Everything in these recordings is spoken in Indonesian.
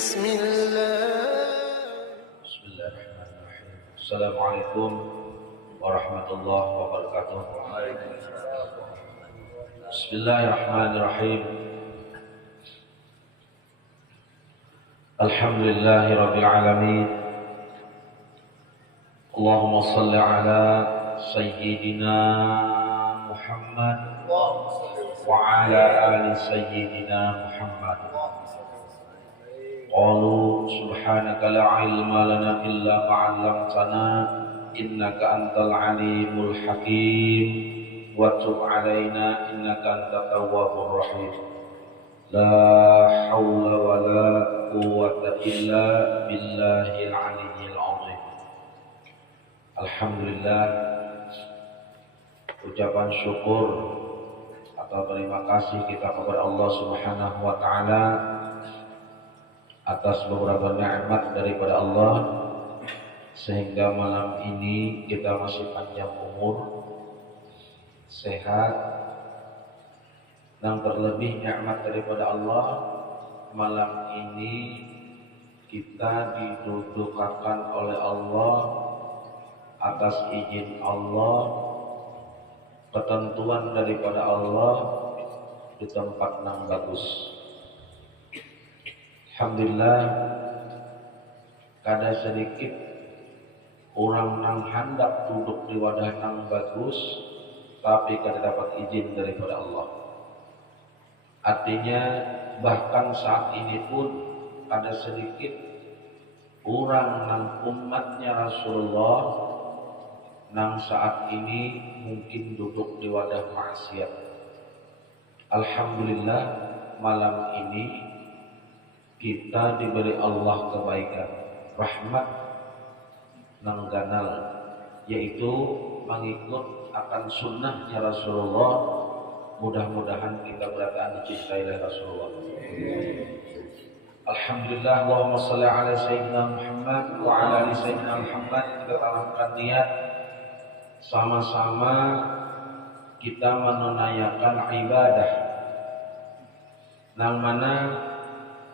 Bismillahirrahmanirrahim. Assalamualaikum warahmatullahi wabarakatuh. Bismillahirrahmanirrahim. Alhamdulillahi rabbil alamin. Allahumma salli ala sayyidina Muhammad wa ala ali sayyidina Muhammad. Qalu subhanaka la ilma lana illa ma 'allamtana innaka antal alimul hakim wa tub 'alaina innaka antat tawwabur rahim. La haula wa la quwwata illa billahil aliyyil 'azim. Alhamdulillah, ucapan syukur atau terima kasih kita kepada Allah Subhanahu wa taala atas beberapa nikmat daripada Allah sehingga malam ini kita masih panjang umur, sehat, dan terlebih nikmat daripada Allah, malam ini kita didudukakan oleh Allah atas izin Allah, ketentuan daripada Allah di tempat yang bagus. Alhamdulillah, kada sedikit orang nang hendak duduk di wadah nang bagus, tapi kada dapat izin daripada Allah. Artinya bahkan saat ini pun ada sedikit orang nang umatnya Rasulullah nang saat ini mungkin duduk di wadah maksiat. Alhamdulillah, malam ini kita diberi Allah kebaikan, rahmat nang ganal, yaitu mengikut akan sunnahnya Rasulullah. Mudah-mudahan kita berataan dicintai oleh Rasulullah. Alhamdulillah, Allahumma salli ala sayyidina Muhammad wa ala ali sayyidina Muhammad. Kita tanamkan niat sama-sama kita menunaikan ibadah nang mana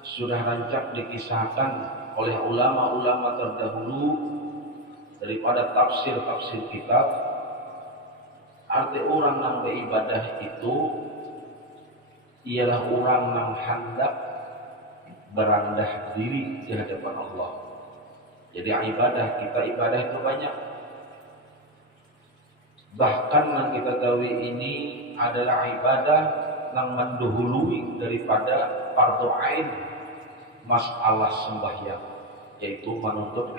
sudah rancak dikisahkan oleh ulama-ulama terdahulu daripada tafsir-tafsir kitab. Arti orang yang beribadah itu ialah orang yang hendak berendah diri di hadapan Allah. Jadi ibadah itu banyak. Bahkan yang kita tahu ini adalah ibadah yang mendahului daripada fardu ain, masalah sembahyang, yaitu menuntut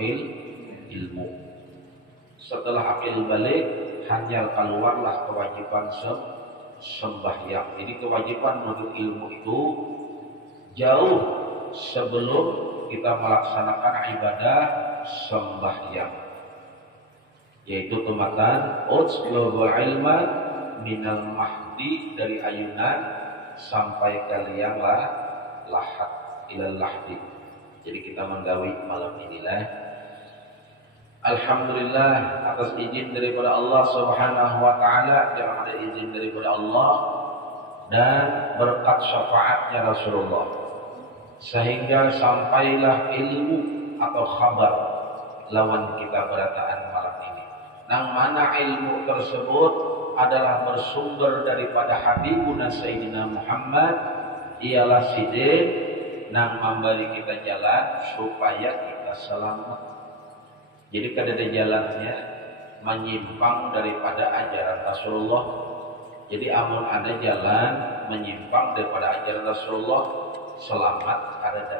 ilmu. Setelah akil balik, hanya keluarlah kewajiban sembahyang. Jadi kewajiban menuntut ilmu itu jauh sebelum kita melaksanakan ibadah sembahyang, yaitu tumatan utslubu ilma minal mahdi, dari ayunan sampai ke liang lahat ilal lahdi. Jadi kita menggawi malam inilah. Alhamdulillah, atas izin daripada Allah Subhanahu wa taala, yang ada izin daripada Allah dan berkat syafaatnya Rasulullah, sehingga sampailah ilmu atau kabar lawan kita berataan malam ini. Nang mana ilmu tersebut adalah bersumber daripada Habibuna Sayyidina Muhammad, ialah sidin nang memberi kita jalan supaya kita selamat. Jadi kada ada jalannya menyimpang daripada ajaran Rasulullah. Jadi amun ada jalan menyimpang daripada ajaran Rasulullah, selamat ada.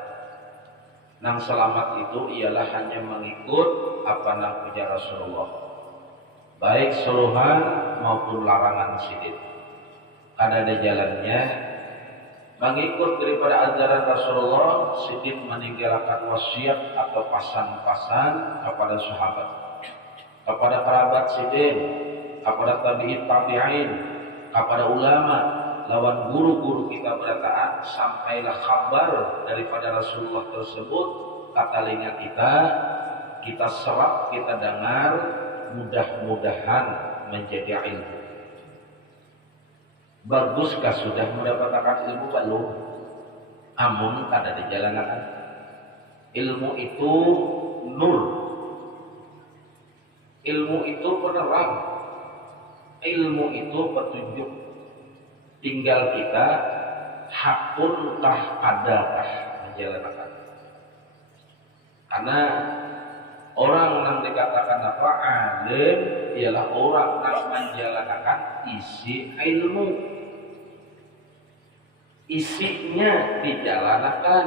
Nang selamat itu ialah hanya mengikut apa nang punya Rasulullah, baik suruhan maupun larangan sidin. Kada ada jalannya mengikut daripada ajaran Rasulullah, sidin meninggalkan wasiat atau pasan-pasan kepada sahabat, kepada kerabat sidin, kepada tabi'in, kepada ulama, lawan guru-guru kita berataan, sampailah kabar daripada Rasulullah tersebut ke telinga kita serap, kita dengar, mudah-mudahan menjadi ilmu. Baguskah sudah mendapatkan ilmu belum? Amun ada di jalanan. Ilmu itu nur. Ilmu itu penerang. Ilmu itu petunjuk. Tinggal kita hakunkah adakah menjalankan. Karena orang yang dikatakan apa alim ialah orang yang menjalankan isi ilmu. Isinya dijalankan,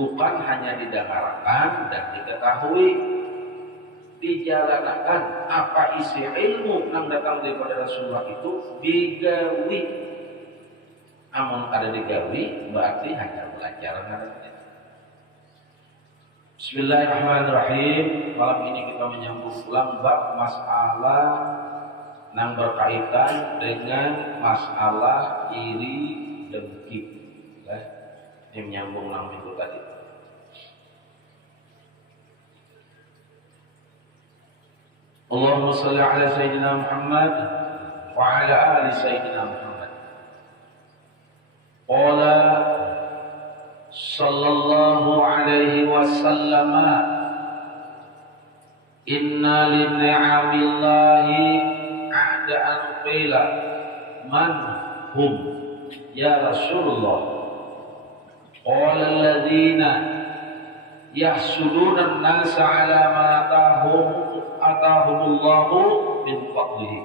bukan hanya didengarkan dan diketahui. Dijalankan apa isi ilmu yang datang daripada Rasulullah itu digawi. Amun ada digawi berarti hanya belajar namanya. Bismillahirrahmanirrahim. Malam ini kita menyambung ulang bab masalah yang berkaitan dengan masalah iri dengki. Ini menyambung ulang minggu tadi. Allahumma salli ala Sayyidina Muhammad wa ala ali Sayyidina Muhammad. Qala sallallahu alaihi wasallam, inna li'ni'amillahi a'da'an qila man hum ya Rasulullah. Qala alladhina yahsuduna an-nasa ala ma atahumullahu min fadlihi.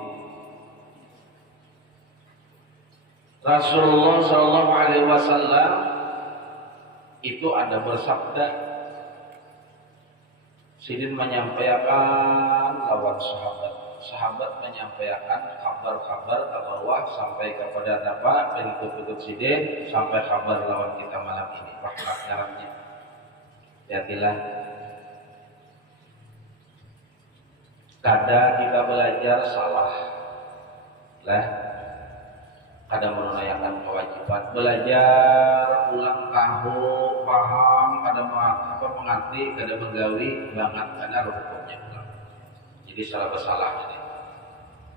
Rasulullah sallallahu alaihi wasallam itu ada bersabda, Sidin menyampaikan lawan sahabat menyampaikan kabar-kabar ke bawah sampai kepada apa pengikut-pengikut Sidin sampai kabar lawan kita malam ini rahmatnya rahmatnya. Hati-hatilah. Kadang kita belajar salah lah, kadang menunaikan kewajiban belajar ulang tahun paham, kadang mengerti, kadang menggawi banget karena hukumnya ulang. Jadi salah bersalah ini.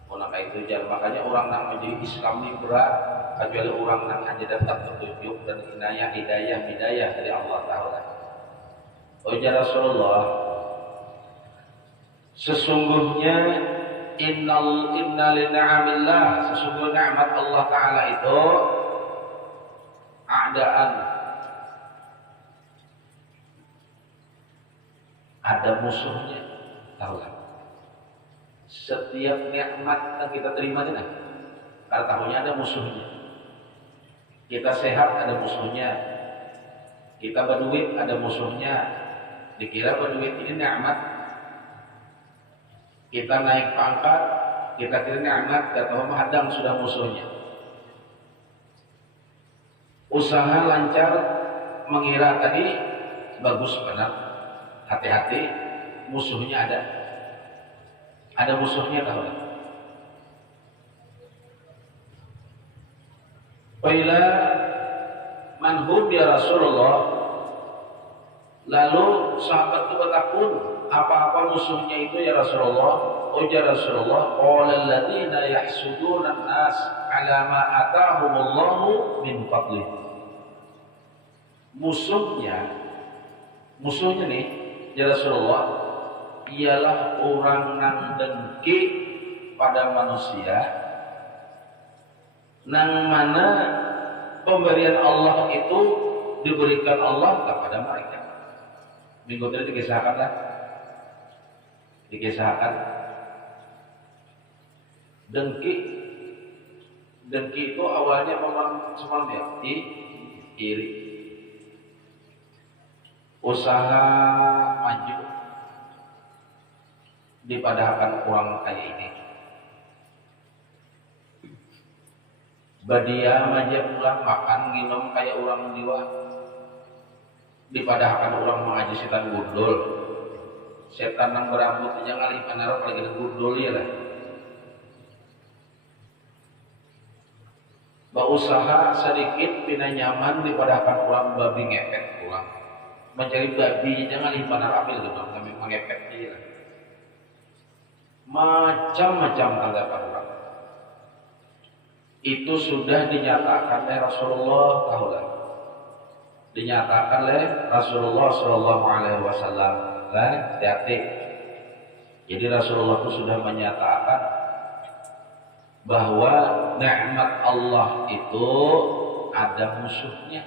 Maka itu jangan, makanya orang yang menjadi Islam ini berat kecuali orang yang hanya dapat petunjuk dan hidayah dari Allah Taala. Oh ya Rasulullah, sesungguhnya inna li'ni'amillah, sesungguhnya nikmat Allah Ta'ala itu ada musuhnya. Tahu kan? Setiap nikmat yang kita terima ini, karena tahunya ada musuhnya. Kita sehat ada musuhnya. Kita berduit ada musuhnya. Dikira berduit ini nikmat. Kita naik pangkat, kita kira nikmat, kata menghadang sudah musuhnya. Usaha lancar, mengira tadi bagus benar. Hati-hati, musuhnya ada. Ada musuhnya tahu. Qila man hum ya Rasulullah. Lalu sahabat itu bertakun, apa-apa musuhnya itu ya Rasulullah? Oh ya Rasulullah, qala alladziina yahsuduna an-nas 'ala ma atahumullahu min fadlih. Musuhnya nih ya Rasulullah ialah orang yang dengki pada manusia, nang mana pemberian Allah itu diberikan Allah kepada mereka. Minggu tadi dikisahkan dengki itu awalnya memang cuma iri, usaha maju dipadahkan orang kayak ini, badia manja pulang makan minum kayak orang jiwa, dipadahkan orang mengaji setan gundul, setan yang berambut aja ngalih panara apalagi gundul ya lah. Berusaha sedikit pina nyaman dipadahkan orang babi ngepet pulang, mencari babi jangan ngalih panara ambil gitu, kami mengepet dia lah. Macam-macam tanggapan orang itu sudah dinyatakan oleh Rasulullah tahulah. dinyatakan oleh Rasulullah Shallallahu Alaihi Wasallam. Hati-hati. Jadi Rasulullah itu sudah menyatakan bahwa nikmat Allah itu ada musuhnya.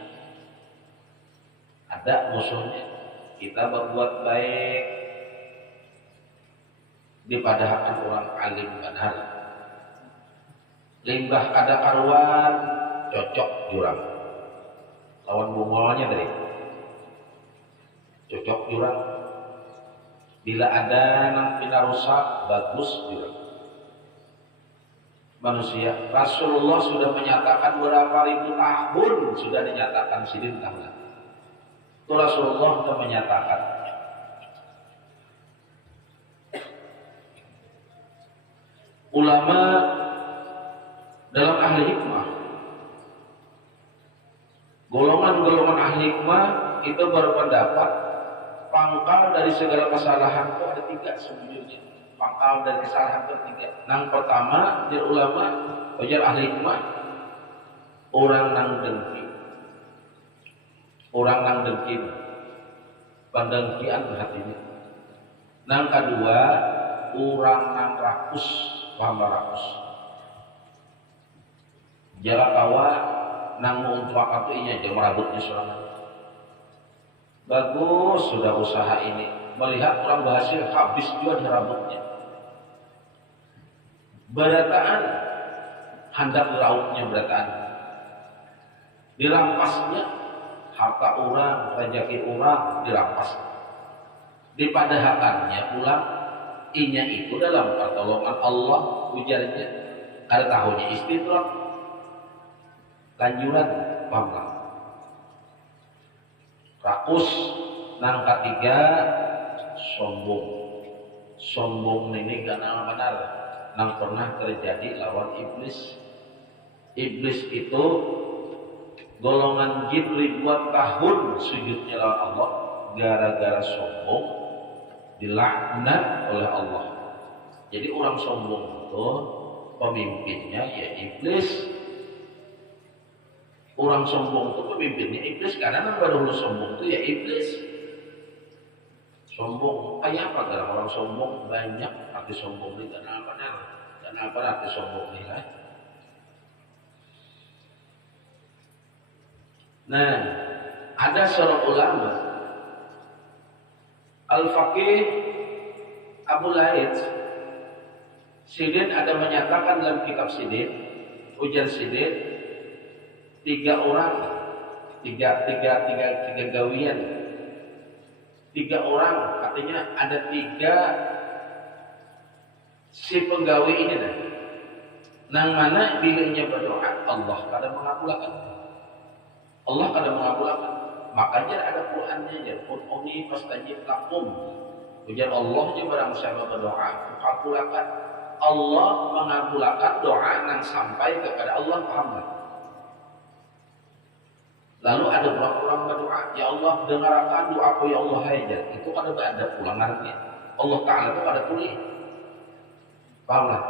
Ada musuhnya. Kita berbuat baik dipadahkan orang alim benar. Limbah kada karuan cocok jurang. Lawan bungolnya dari cocok jurang. Bila ada nang pina rusak bagus jurang. Manusia, Rasulullah sudah menyatakan berapa ribu tahun sudah dinyatakan sidin tahun. Itu Rasulullah sudah menyatakan. Ulama dalam ahli hikmah, golongan-golongan ahli hikmah itu berpendapat pangkal dari segala kesalahan itu ada 3 sejujurnya. Pangkal dari kesalahan itu 3. Yang pertama, di ulama, ujar ahli hikmah, orang nang dengki. Orang nang dengki, pendengkian hatinya. Yang kedua, orang nang rakus, paham rakus. Jala kawa nang mengumpulkan itu inya jam rambutnya sorangan. Bagus sudah usaha ini, melihat orang berhasil habis juga di rambutnya. Berataan hendak diraupnya berataan. Dirampasnya harta orang, rezeki orang dirampas. Dipadahakannya pulang inya itu dalam pertolongan Allah ujarnya. Ada tahunya istidrak lanjuran paham. Rakus nang ketiga sombong. Sombong ini karena benar nang pernah terjadi lawan iblis. Iblis itu golongan jin ribuan tahun sujudnya lawan Allah gara-gara sombong dilaknat oleh Allah. Jadi orang sombong itu pemimpinnya ya iblis. Orang sombong itu pemimpinnya iblis karena yang baru sombong itu ya iblis. Sombong kayak apa gara orang sombong banyak arti sombong ini karena apa nih? Karena apa arti sombong ini lah? Nah, ada seorang ulama Al-Faqih Abu Laid Sidin ada menyatakan dalam kitab Sidin, ujar Sidin 3 orang, tiga gawian, 3 orang, artinya ada 3 si penggawi ini dah. Nang mana dirinya berdoa Allah kadang mengabulkan. Allah kadang mengabulkan. Makanya ada Qurannya ya, Qur'ani fastajib lakum. Ujar Allah je barang siapa berdoa, mengabulkan. Allah mengabulkan doa yang sampai kepada Allah, paham tak? Lalu ada orang berdoa, ya Allah dengarkan doaku ya Allah hajat. Itu ada pulang artinya. Allah Ta'ala itu ada tulis. Paham tak?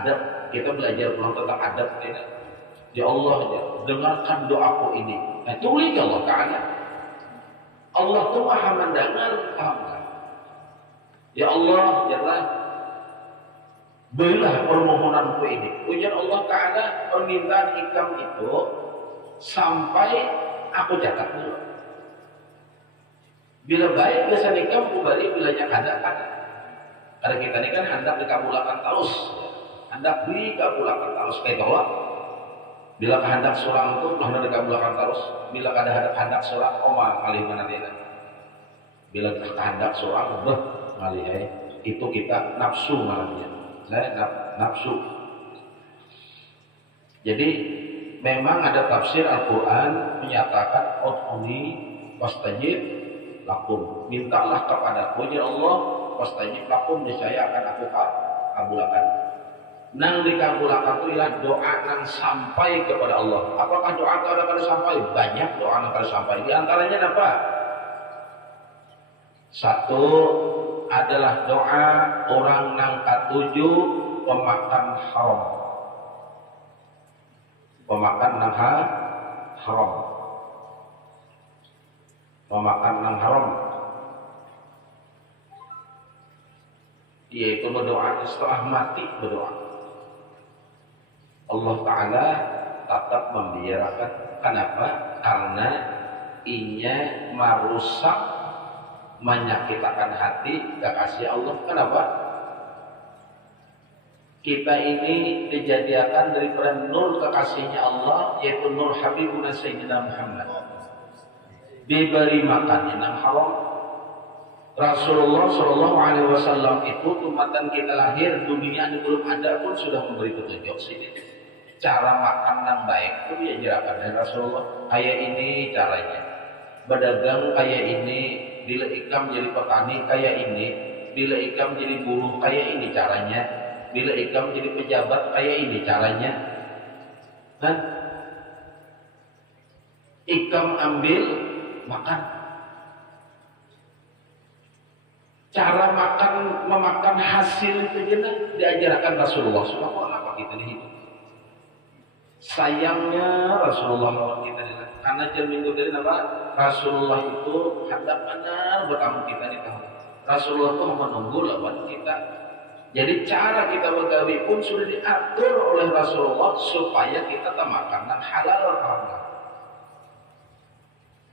Adab, kita belajar pulang tentang adab ini. Ya Allah ya, dengarkan doaku ini. Nah tulis ya Allah Ta'ala. Allah itu maha mendengar, paham tak? Ya Allah, ya Allah, berilah permohonanku ini. Ujar Allah Ta'ala, permintaan hikam itu sampai aku catat dulu. Bila baik biasa nikah kembali bilanya ada. Karena kita ini kan hendak dikabulkan terus, hendak dikabulkan terus kayak bahwa bila kehendak seorang itu hendak dikabulkan terus, bila ada hendak seorang malih mana dia. Bila kehendak seorang malih itu kita nafsu malamnya. Saya nafsu. Jadi memang ada tafsir Al-Quran menyatakan Ud'uni wastajib lakum, mintalah kepadaku ya Allah wastajib lakum, niscaya akan aku kabulkan. Nang dikabulkan itu ialah doa nang sampai kepada Allah. Apakah doa kada sampai? Banyak doa nang kada sampai. Di antaranya apa? 1 adalah doa orang nang katuju pemakan haram. Pemakan nang haram. memakan yang haram, yaitu berdoa setelah mati berdoa. Allah Ta'ala tetap membiarkan. Kenapa? Karena inya merusak, menyakitkan hati kekasih Allah. Kenapa? Kita ini dijadikan daripada nur kekasihnya Allah, yaitu nur Habibuna Sayyidina Muhammad. Diberi makan yang haram. Rasulullah Shallallahu Alaihi Wasallam itu tumatan kita lahir dunia ini belum ada pun sudah memberi petunjuk sini. Cara makan yang baik itu diajarkan dari Rasulullah. Kayak ini caranya. Berdagang kayak ini, bila ikam jadi petani kayak ini, bila ikam jadi buruh kayak ini caranya, bila ikam jadi pejabat kayak ini caranya. Nah, ikam ambil makan. Cara makan, memakan hasil itu jenak diajarkan Rasulullah. Subhanallah, apa kita hidup. Sayangnya Rasulullah lawan kita di karena minggu dari apa? Rasulullah itu hadap benar bertamu kita di tahun. Rasulullah itu menunggu lawan kita. Jadi cara kita bergawi pun sudah diatur oleh Rasulullah supaya kita makan yang halal haram.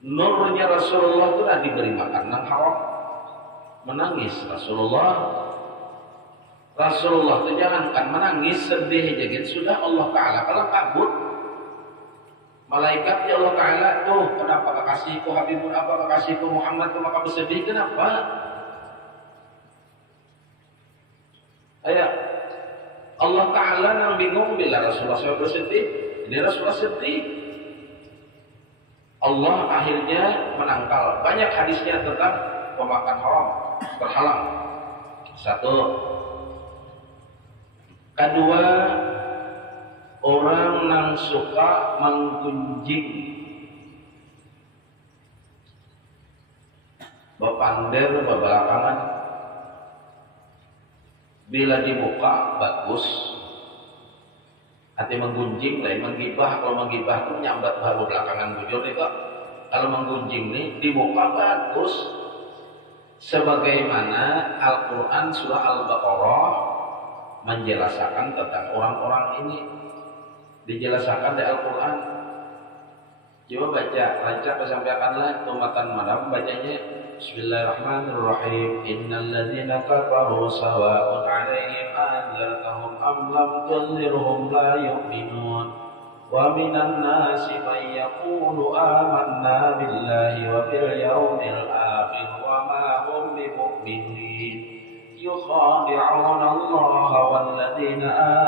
Nurnya Rasulullah itu sudah diberi makan yang haram. Menangis Rasulullah itu jangankan menangis, sedih aja sudah Allah Ta'ala kalau kabut malaikat ya Allah Ta'ala tuh kenapa kekasihku Habibun apa kekasihku Muhammad tuh maka bersedih kenapa? Ayah Allah Ta'ala yang bingung bila Rasulullah SAW bersedih, ini Rasulullah sedih. Allah akhirnya menangkal banyak hadisnya tentang pemakan haram berhalang. Satu. Kedua, orang yang suka menggunjing, bepander, bebelakangan. Bila dibuka bagus, hati menggunjing lain menggibah. Kalau menggibah itu menyambat baru belakangan bujur itu. Kalau menggunjing nih dibuka bagus. Sebagaimana Al-Quran surah Al-Baqarah menjelaskan tentang orang-orang ini, dijelaskan di Al-Quran. Coba baca, lancar sampaikanlah tumatan malam bacanya. Bismillahirrahmanirrahim. Innal ladzina kafaru sawa'un 'alaihim anzartahum am lam tunzirhum la yu'minun. Wa minan nasi man yaqulu amanna billahi wa bil yawmil akhir wa ma hum bimu'minin. يخادعون الله والذين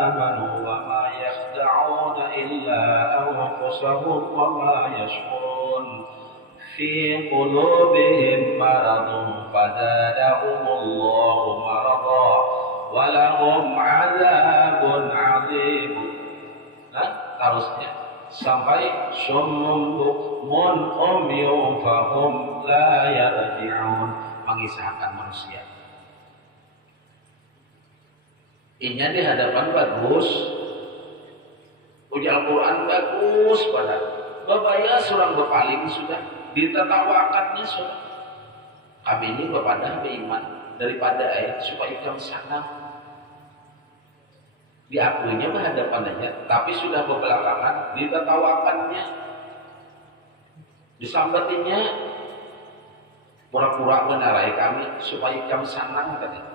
آمنوا وما يخدعون إلا أنفسهم وما يشعرون في قلوبهم مرض فزادهم الله مرضا ولهم عذاب عظيم. Nah, harusnya sampai summun bukmun umyun fahum la yarji'un, mengisahkan manusia. Inya di hadapan bagus, uji Al-Quran bagus pada babaya surang berpaling sudah ditertawakannya sudah. Kami ini berpadah beriman daripada ayat supaya kamu sanang diakuinya menghadapannya, tapi sudah berbelakangan ditertawakannya, disambatinya pura-pura menarai kami supaya kamu sanang tadi.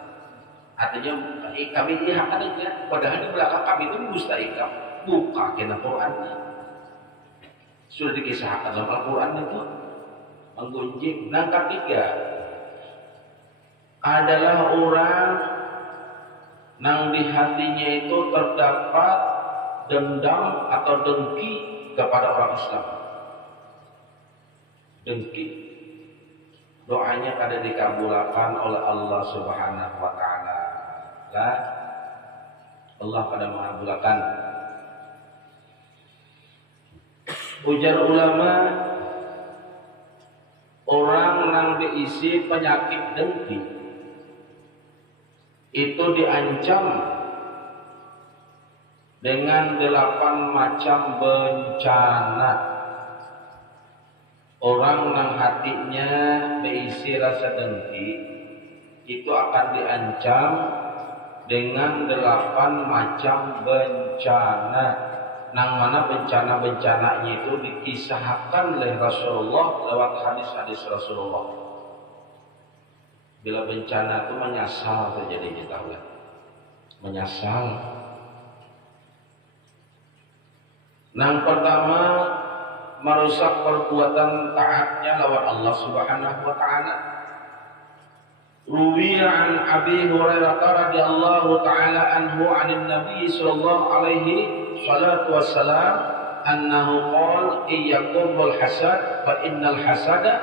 Artinya kami lihat adanya, padahal di belakang kami itu dusta ikam, buka kena Qurannya. Sudah dikisahkan dalam Al-Quran itu menggunjing. Nah, ketiga adalah orang yang di hatinya itu terdapat dendam atau dengki kepada orang Islam. Dengki. Doanya kada dikabulkan oleh Allah Subhanahu wa Ta'ala. Allah pada mengabulkan. Ujar ulama, orang yang diisi penyakit dengki itu diancam dengan 8 macam bencana. orang nang hatinya berisi rasa dengki itu akan diancam dengan 8 macam bencana, nang mana bencana-bencananya itu dikisahkan oleh Rasulullah lewat hadis-hadis Rasulullah. Bila bencana itu menyasal terjadinya, tahu kan? Menyasal. Nang pertama, merusak perbuatan taatnya lawan Allah Subhanahu wa taala. Ruwiya an Abi Hurairah radhiyallahu taala anhu 'anil Nabi sallallahu alaihi salatu wassalam annahu qala iyyakumul hasad fa innal hasada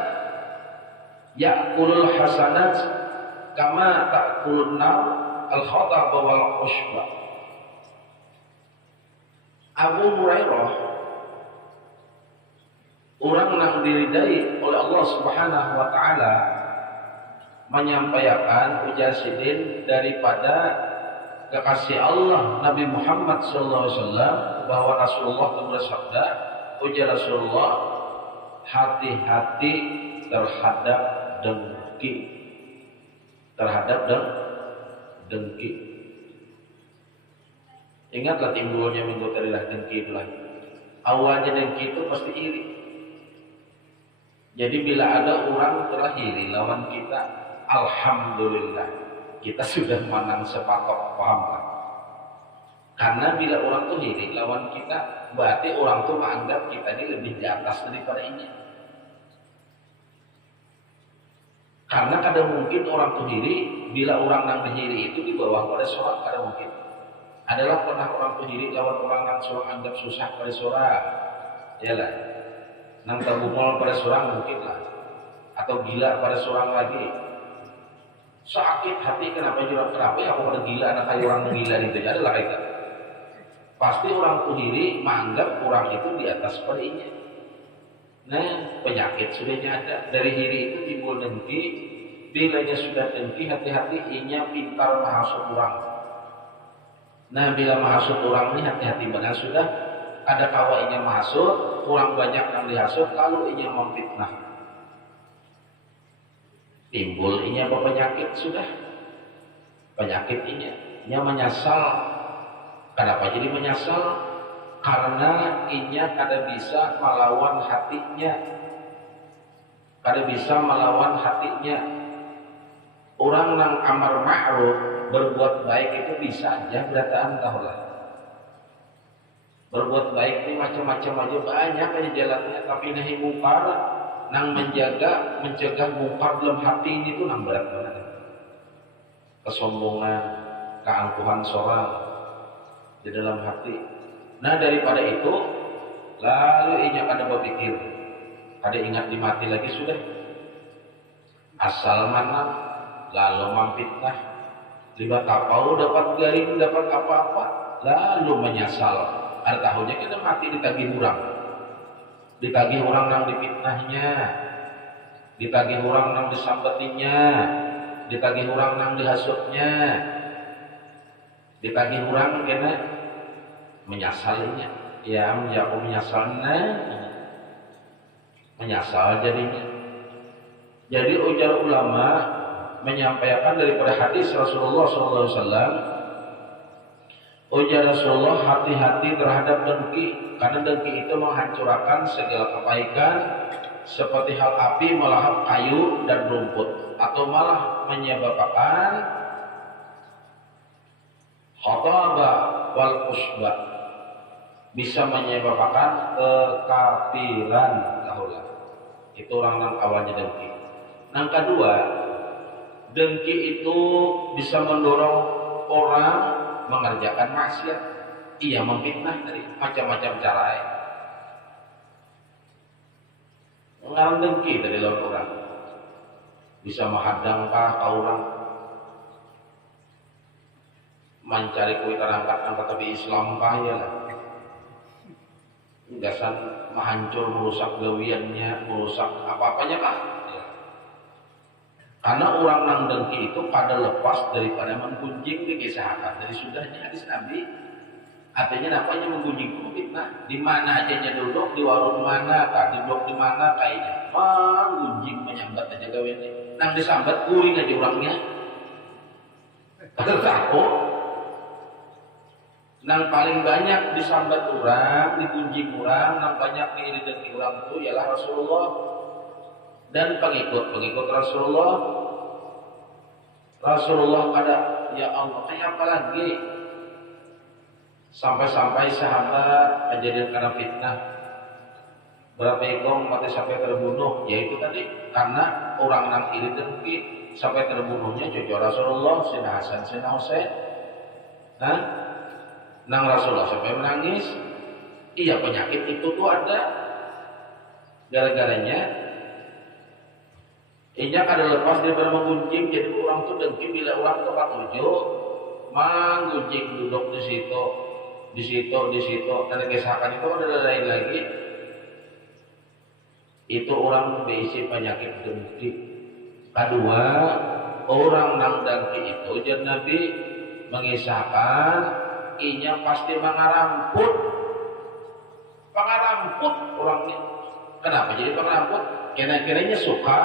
ya'kulul hasanat kama ta'kulun nar al-khatab wal ushba. Abu Hurairah, orang yang diridai oleh Allah Subhanahu wa taala, menyampaikan ujasidin daripada kekasih Allah Nabi Muhammad sallallahu alaihi wasallam bahwa Rasulullah itu bersabda, ujar Rasulullah, hati-hati terhadap dengki. Dengki. Ingatlah timbulnya minggu tadi lah dengki itu lagi. Awalnya dengki itu pasti iri. Jadi bila ada orang telah iri lawan kita, alhamdulillah kita sudah menang sepatok, paham lah. Karena bila orang tuh iri lawan kita, berarti orang tuh menganggap kita ini lebih di atas daripada ini. Karena kadang mungkin orang tuh iri, bila orang yang dihiri itu di bawah pada sholat, kadang mungkin. Adalah pernah orang tuh iri lawan orang yang seorang anggap susah pada sholat, yalah. Nang tabungol pada seorang mungkin lah, atau gila pada seorang lagi. Sakit hati kenapa aku pada gila, anak kayak orang gila itu adalah itu. Pasti orang tuh diri menganggap orang itu di atas padanya. Nah, penyakit sudahnya ada dari diri itu timbul dengki. Bilanya sudah dengki, hati-hati inya pintar menghasut orang. Nah, bila menghasut orang ini hati-hati benar sudah ada kawainya menghasut, kurang banyak yang dihasut, lalu inya memfitnah. Timbul inya penyakit sudah. Penyakit inya menyasal. Kenapa jadi menyasal? Karena inya kada bisa melawan hatinya. Kada bisa melawan hatinya. Orang yang amar ma'ruf berbuat baik itu bisa aja berataan tahulah. Berbuat baik ini macam-macam aja banyak aja jalannya, tapi nahi mungkar nang mencegah mungkar dalam hati ini tuh nang berat banget. Kesombongan, keangkuhan seorang di dalam hati. Nah, daripada itu lalu inya kada berpikir, kada ingat di mati lagi sudah. Asal mana lalu mampitnah. Libat tapau dapat garing, dapat apa-apa, lalu menyesal. Ada tahunnya kita mati ditagih orang nang dipitnahnya, ditagih orang nang disambetinya, ditagih orang nang dihasutnya, ditagih orang kena menyasalinya. Ya, menjauh menyasalnya, menyasal jadinya. Jadi ujar ulama menyampaikan daripada hadis Rasulullah SAW, ujar Rasulullah, hati-hati terhadap dengki, karena dengki itu menghancurkan segala kebaikan, seperti hal api melahap kayu dan rumput, atau malah menyebabkan khataba wal usba, bisa menyebabkan kekafiran tahulah. Itu orang yang awalnya dengki. Yang kedua, dengki itu bisa mendorong orang mengerjakan maksiat. Ia memfitnah dari macam-macam cara. Mengalami dengki dari lawan orang, bisa menghadangkah orang mencari kuitan angkat tapi Islam kah ya lah. Gasan menghancur, merusak gawiannya, merusak apa-apanya kah ya. Karena orang nang dengki itu pada lepas daripada menggunjing dikisahkan dari sudahnya hadis Nabi Artinya namanya menggunjing itu fitnah. Di mana aja nya duduk, di warung mana, kah, di blok di mana kayaknya. Menggunjing menyambat aja gawe ini. Nang disambat kuring aja orangnya. Takut. Nang paling banyak disambat orang, digunjing orang, nang banyak diirideki orang itu ialah Rasulullah dan pengikut Rasulullah. Rasulullah pada ya Allah, kayak apa lagi? Sampai-sampai sahabat kejadian karena fitnah. Berapa ekor mati sampai terbunuh? Yaitu tadi karena orang nang iri dengki sampai terbunuhnya cucu Rasulullah, Sina Hasan, Sina Husain. Nah, nang Rasulullah sampai menangis. Iya, penyakit itu tuh ada. Gara-garanya inya kada lepas dia menggunjing, jadi orang tuh dengki bila orang tempat tujuh menggunjing duduk di situ dan kisahkan itu ada lain lagi. Itu orang berisi penyakit dengki. Kedua, orang nang dengki itu jadi Nabi mengisahkan inya pasti mengaramput orangnya. Kenapa jadi pengaramput? Kira-kiranya suka,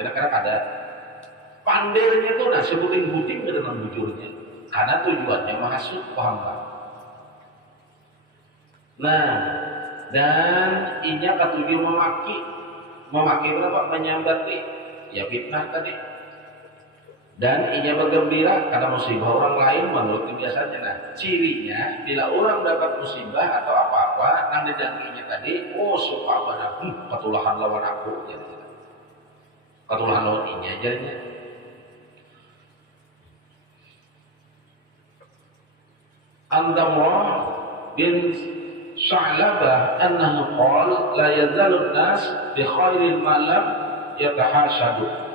kira-kira kada. Pandirnya tuh sebutin buting dengan bujurnya, karena tujuannya menghasut, paham kan? Nah, dan inya ketujuh memaki berapa? Menyambati, ya fitnah tadi. Dan inya bergembira karena musibah orang lain menurut kebiasaannya. Nah, cirinya bila orang dapat musibah atau apa-apa, nang didanginya tadi, oh suka banget, ketulahan lawan aku, jadi ketulahan lawan inya jadinya. Andamrah bin Sa'labah annahu qala la yazalu an-nas bi khairil malam yatahasadu.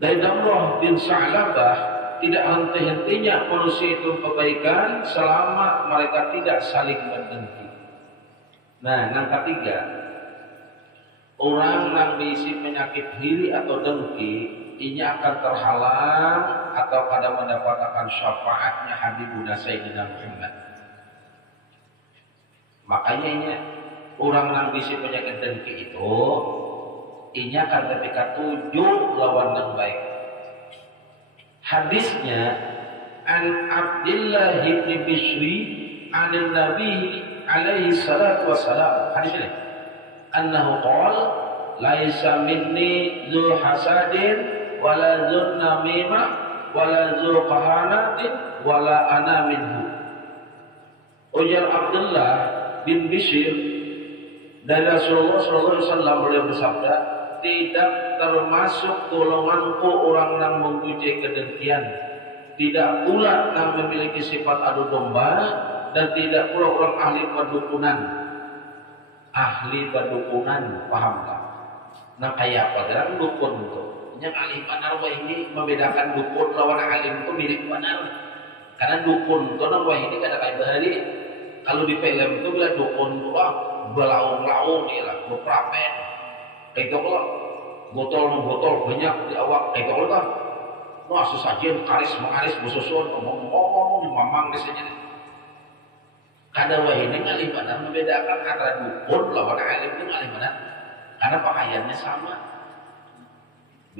Dari Damrah bin Sa'labah, tidak henti-hentinya manusia itu kebaikan selama mereka tidak saling mendengki. Nah, yang ketiga, orang yang diisi penyakit hiri atau dengki, ini akan terhalang atau pada mendapatkan syafaatnya Habibuna Sayyidina Muhammad. Makanya orang yang diisi penyakit dengki itu ini akan ketika 7 lawan yang baik. Hadisnya an Abdullah bin Bishri an Nabi alaihi salatu wassalam. Hadis ini annahu qala laisa minni zu hasadin wala zu namimah wala zu qahanatin wala ana minhu. Ujar Abdullah bin Bishr dari Rasulullah sallallahu alaihi wasallam beliau bersabda, tidak termasuk golonganku orang yang mempunyai kedengkian, tidak pula yang memiliki sifat adu domba, dan tidak pula orang ahli pedukunan, paham tak? Nah kayak apa? Dalam dukun itu yang ahli panar ini membedakan dukun lawan alim itu mirip panar, karena dukun itu wah ini kada kayak bahari. Kalau di film itu bila dukun itu belaung-laung nih lah, beprapen kayak kalau botol banyak di awak kayak kalau kan wah sesajen karis mengaris bususun ngomong mamang di saja kada wah ini ngalih mana membedakan antara dukun lawan alim itu ngalih mana karena pakaiannya sama.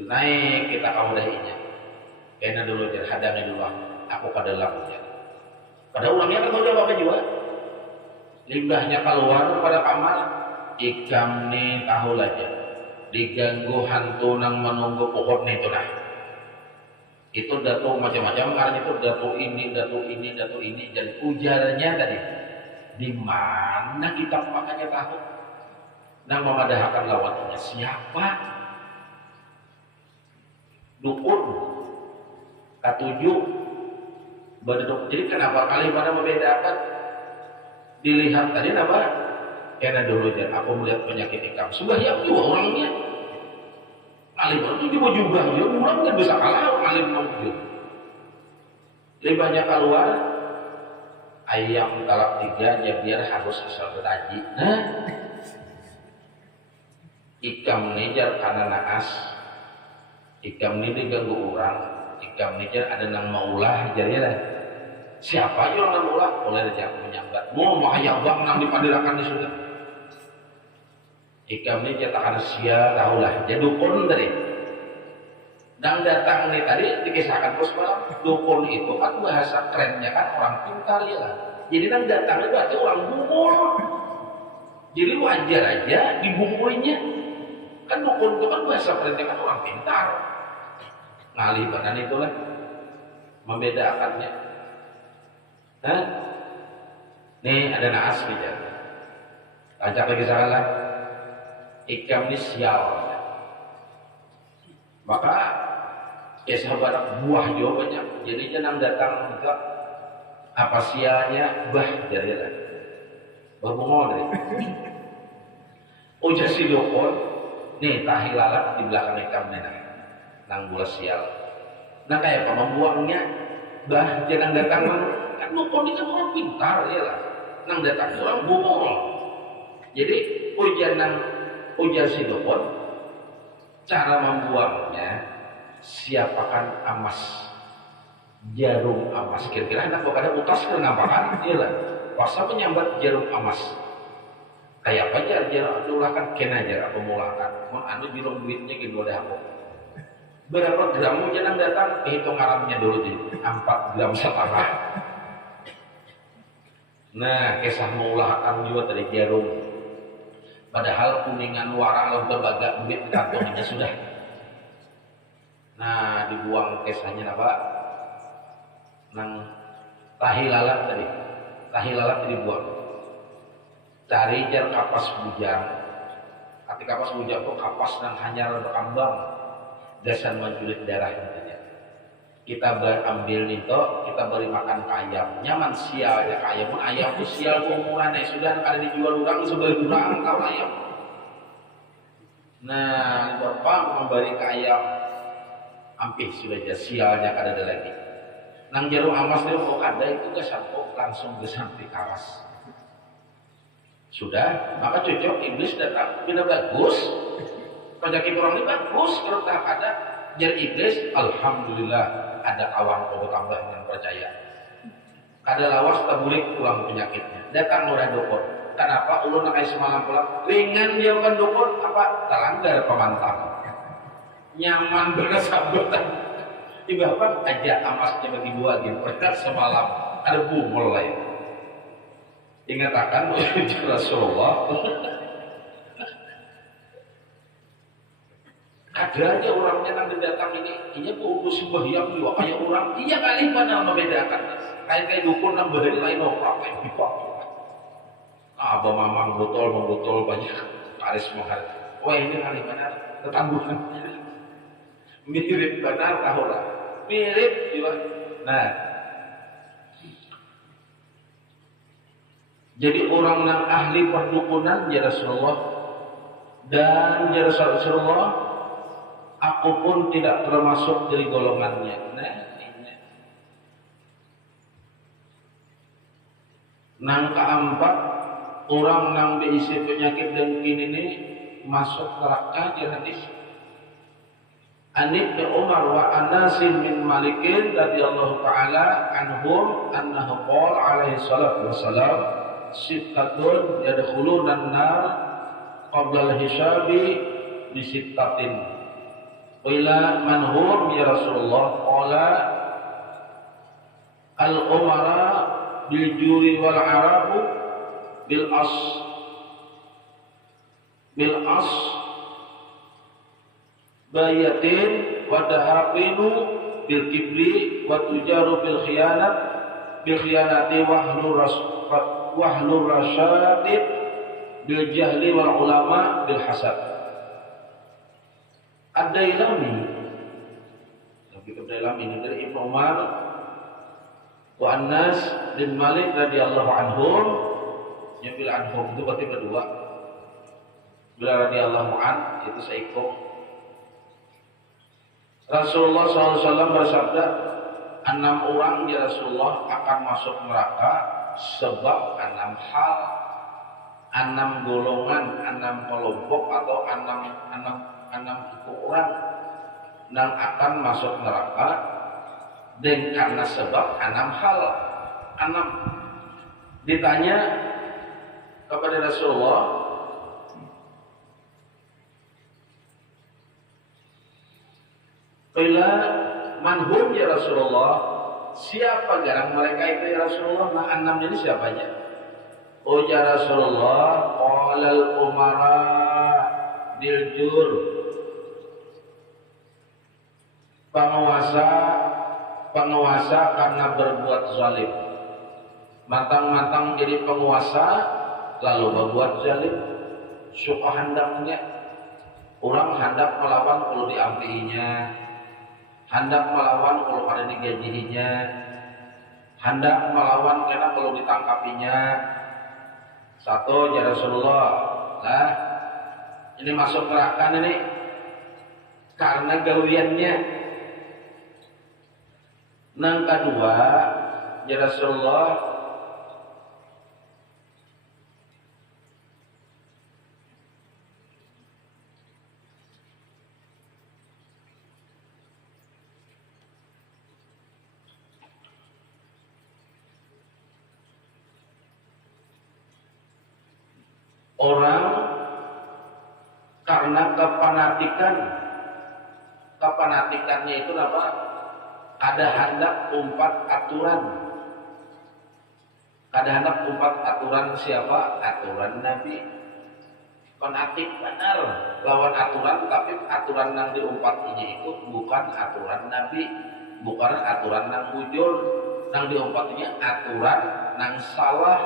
Naik kita kau dahinya kena dulu jadi hadangnya dulu aku kada lakunya pada ulangnya kan udah apa juga limbahnya keluar pada kamar ikam nih tahu aja diganggu hantu nang menunggu pokok itu nah itu datu macam-macam karena itu datu ini dan ujarnya tadi di mana kita makanya tahu nang memadahkan lawannya siapa dukun ketujuh berduk. Jadi kenapa kali pada membedakan dilihat tadi apa karena dulu aja aku melihat penyakit ikam sebanyak juga orangnya alim itu juga ya orang nggak bisa kalah alim itu lebih banyak keluar ayam talak 3 ya biar harus asal beraji. Nah ikam nejar karena naas ikam ini diganggu orang ikam nejar ada nang maulah jarnya lah Siapa aja orang ulah boleh aja menyambat. Mau hayang bang nang dipadirakan di sudah. Ikam ini jatakan sia tahulah. Jadi dukun tadi. Dan datang nih tadi dikisahkan bos malam. Dukun itu kan bahasa kerennya kan orang pintar ya lah. Jadi nang datang itu berarti orang bungul. Jadi wajar aja dibungulinya. Kan dukun itu kan bahasa kerennya kan orang pintar. Ngalih badan itulah membedakannya. Hah? Nih ada naas bicara. Ajak lagi salah. Ikam ini sial. Maka kisah barang buah juga banyak. Jadi jangan datang ke apa sialnya bah jadilah. Berbungol deh. Ujar si dukun. Nih tahilalat di belakang ikam nih nang gula sial. Nah kayak apa membuangnya bah jangan datang kan dukun itu orang pintar ya lah. Nang datang orang bungol. Jadi ujar si dukun cara membuangnya siapakan amas jarum amas kira-kira enak kok ada utas kenampakan iya lah puasa menyambat jarum amas kayak apa aja jarum dulakan kena aja pemulakan mau anu bilang duitnya gitu udah aku berapa gram jangan datang hitung alamnya dulu jadi 4 gram setengah. Nah kisah mengulahkan juga dari jarum padahal kuningan warang lalu berbagai duit kantongnya sudah. Nah dibuang kisahnya apa nang tahilalat tadi dibuang cari jar kapas bujang ketika kapas bujang itu kapas dan hanya berkambang dasar menculik darah intinya kita ambil nito kita beri makan ke ayam nyaman sial ya ke ayam pun ayam itu sial umuran sudah ada dijual orang sebagai orang kau ayam. Nah bapak memberi ke ayam hampir sudah aja sialnya kada ada lagi nang jarum amas itu kok ada itu gak sampo langsung ke sampai kawas sudah maka cocok iblis datang bina bagus penyakit orang ini bagus kalau tak ada jar iblis alhamdulillah ada kawan kau tambah dengan percaya kada lawas tabulik pulang penyakitnya datang udah dukun kenapa ulun nakai semalam pulang ringan dia bukan dukun apa terlanggar pemantang nyaman berkesabutan ibu apa aja amasnya bagi dua gitu berkat semalam ada bumul lain ingat akan Rasulullah ada aja orangnya nanti datang ini kudu sembahyang juga kayak orang iya kali mana membedakan kayak dukun nang dari lain orang kayak bipok abah mamang botol banyak karis mahal wah ini kali mana ketangguhan mirip benar tahu lah mirip juga nah jadi orang yang ahli perdukunan ya Rasulullah dan ya Rasulullah aku pun tidak termasuk dari golongannya. Nah, ini. Nang keempat orang nang diisi penyakit dan kini ini masuk neraka jadi hadis. Anib bin Umar wa Anasin min Malikin radhiyallahu taala anhum annahu qala alaihi salatu wassalam sittatun yadkhuluna an-nar qabla al-hisabi bi sittatin. Qila man hum ya Rasulullah qala al-umara bil juri wal arabu bil as bayatin wa dahaqinu bil kibri wa tujaru bil khiyanati wahlu rasyadid bil jahli wal ulama bil hasad. Ad-Dailami Nabi Ad-Dailami ini dari Ibnu Umar wa Anas bin Malik radhiyallahu anhum yang bila anhum itu berarti berdua bila radhiyallahu an itu seikut Rasulullah SAW bersabda 6 orang ya Rasulullah akan masuk neraka sebab 6 hal 6 golongan 6 kelompok atau 6 orang yang akan masuk neraka dan karena sebab 6 hal 6. Ditanya kepada Rasulullah, qila manhum ya Rasulullah, siapa garang mereka itu ya Rasulullah? Nah 6 ini siapanya? Oh ya Rasulullah, qalal umara diljur, penguasa karena berbuat zalim. Matang-matang jadi penguasa lalu berbuat zalim, suka hendaknya orang hendak melawan kalau diampihinya, hendak melawan kalau pada digajihinya, hendak melawan karena kalau ditangkapinya. Satu ya Rasulullah, lah ini masuk neraka ini karena gawiannya. Nang kedua ya Rasulullah, orang karena kepanatikannya itu apa? Ada hendak umpat aturan. Ada hendak umpat aturan siapa? Aturan Nabi. Fanatik benar lawan aturan, tapi aturan yang diumpatinya itu bukan aturan Nabi, bukan aturan yang bujur. Yang diumpatinya aturan yang salah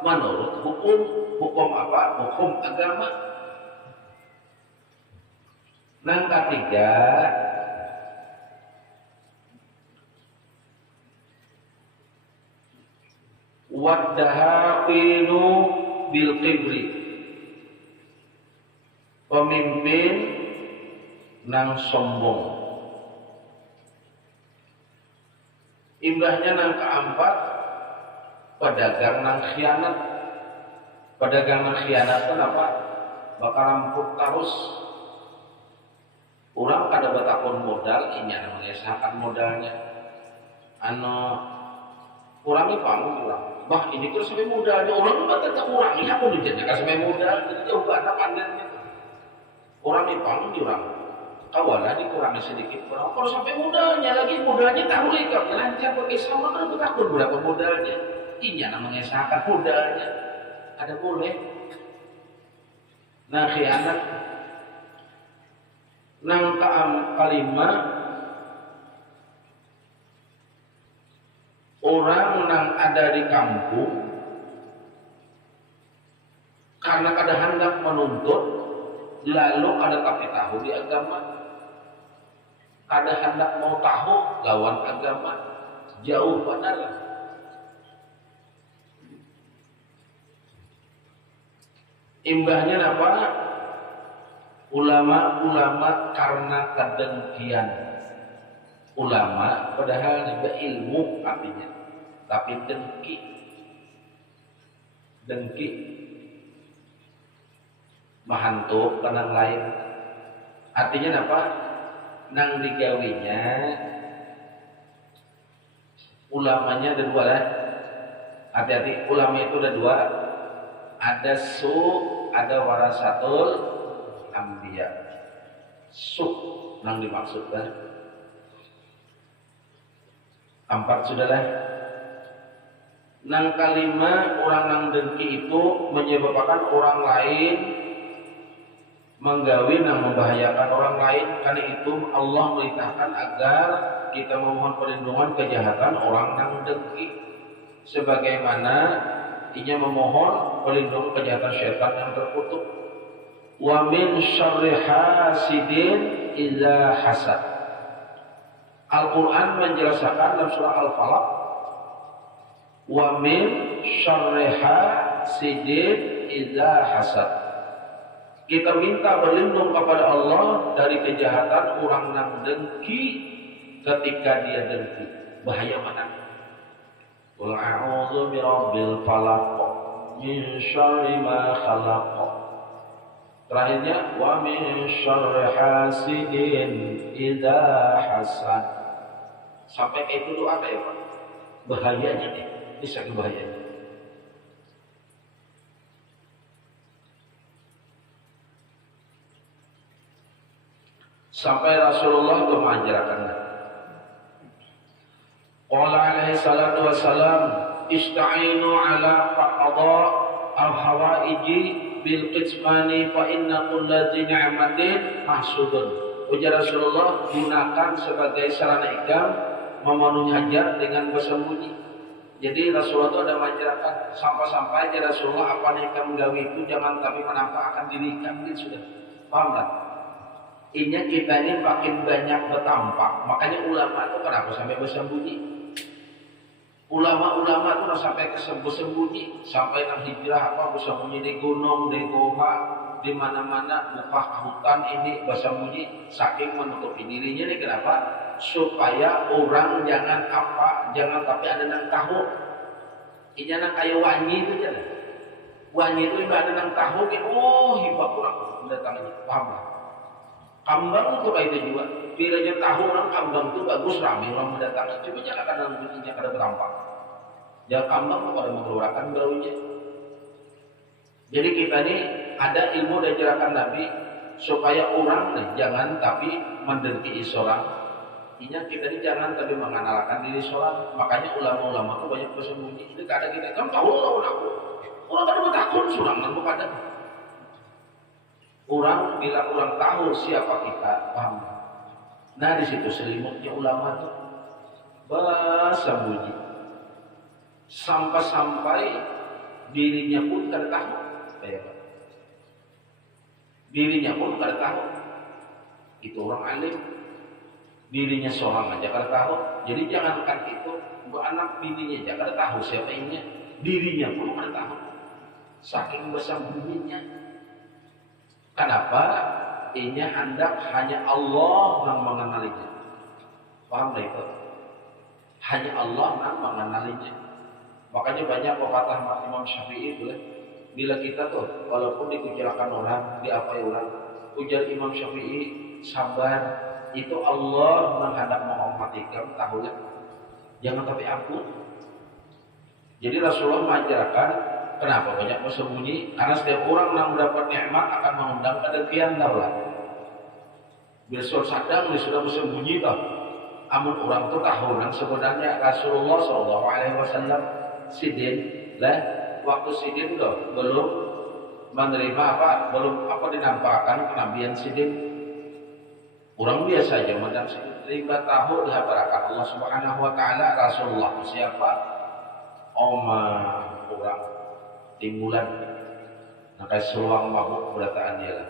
menurut hukum apa? Hukum agama. Yang ketiga, waddahaqinu bil qibri, pemimpin nang sombong. Imbahnya nang keempat, pedagang nang khianat. Pedagang nang khianat itu apa? Bakal rampuk terus. Orang kada batakon modal, ini mengesahkan modalnya. Orang ini panggung orang. Bah ini terus sampai modalnya. Orang itu tetap orang ini aku dijanjikan sampai modal. Jadi jauh gak ada pandannya. Orang ini panggung orang. Kawalah dikurangi sedikit kurang. Kalau sampai modalnya lagi, modalnya tahu kalau lancar pakai sama kan berapa berapa modalnya. Ini yang mengesahkan modalnya. Ada boleh. Nah khianat. Nang kelima, orang yang ada di kampung karena kada hendak menuntut, lalu kada tapi tahu di agama, kada hendak mau tahu lawan agama, jauh benar. Imbahnya apa? Ulama karena kedengkian. Ulama padahal juga ilmu artinya, tapi dengki mahantuk tenang lain. Artinya apa? Nang digawinya ulamanya ada dua lah. Hati-hati, ulama itu ada dua. Ada ada warasatul anbiya. Nang dimaksudkan 4 sudahlah. Nang kalima, orang nang dengki itu menyebabkan orang lain menggawi nang membahayakan orang lain. Karena itu Allah merintahkan agar kita memohon perlindungan kejahatan orang nang dengki, sebagaimana ia memohon perlindungan kejahatan syaitan yang terkutuk. Wa min syarri hasidin idza hasad. Al-Quran menjelaskan dalam surah Al-Falaq, wa min syarri hasidin idza hasad. Kita minta berlindung kepada Allah dari kejahatan orang yang dengki ketika dia dengki. Bahaya mana? Qul a'udzu birabbil falaq min syarri ma khalaq. Terakhirnya wa min syarri hasidin idza hasad. Sampai itu tuh apa ya Pak? Bahayanya nih. bisa kebayang. Sampai Rasulullah itu mengajarkan. Qala alaihi salatu wassalam, ista'inu ala qada al-hawaiji bil qismani fa inna kulla dzi ni'matin mahsudun. Ujar Rasulullah, gunakan sebagai sarana ikam memenuhi hajat dengan bersembunyi. Jadi Rasulullah itu ada mengajarkan sampai-sampai aja Rasulullah apa nih kamu gawe itu jangan tapi menampakkan diri kamu sudah. Paham tak? Intinya kita ini makin banyak bertampak, makanya ulama itu kenapa sampai bersembunyi? Ulama-ulama itu sampai bersembunyi, sampai nang hijrah apa bersembunyi di gunung, di goa, di mana-mana buka hutan ini bersembunyi, saking menutupi dirinya nih kenapa? Supaya orang jangan tapi ada nang tahu. Ini nang kayak wangi itu aja. Wangi itu ada nang tahu, oh hibah kurang mendatangnya, paham lah. Kambang itu kayak itu juga. Bilanya tahu orang kambang itu bagus ramai orang mendatangi. Cuma jangan ada bunyinya kada bertampak. Jangan kambang itu pada mengeluarkan baunya. Jadi kita ini ada ilmu dari ajaran Nabi supaya orang nih, jangan tapi mendengki seorang. Intinya kita ini jangan tapi menganalkan diri seorang. Makanya ulama-ulama itu banyak bersembunyi. Ini kadang kita kan tahu orang kan takut surang dan bukan. Orang bila orang tahu siapa kita, paham? Nah di situ selimutnya ulama itu bersembunyi sampai dirinya pun tidak tahu, dirinya pun tidak tahu. Itu orang alim, dirinya seorang aja tidak tahu. Jadi jangankan itu, anak bininya aja tidak tahu siapa ini, dirinya pun tidak tahu. Saking bersembunyinya. Kenapa? Ini hendak hanya Allah yang mengenalinya. Paham tak itu? Hanya Allah yang mengenalinya. Makanya banyak pepatah Imam Syafi'i itu, bila kita tuh walaupun dikucilkan orang, diapai orang, ujar Imam Syafi'i, sabar, itu Allah yang hendak menghormati kamu, tahu lah. Jangan tapi ampun. Jadi Rasulullah mengajarkan. Kenapa banyak bersembunyi? Karena setiap orang yang mendapat nikmat akan mengundang kedengkian daulah. Bila sadang dia sudah bersembunyi tak. Amun orang itu tahu yang sebenarnya Rasulullah SAW sidin lah waktu sidin tuh belum menerima belum dinampakkan kenabian sidin. Orang biasa aja mendang sidin. 5 tahun dihabarakan Allah Subhanahu Wa Taala Rasulullah siapa? Omah orang timbulan maka seluang mabuk berataan dia lah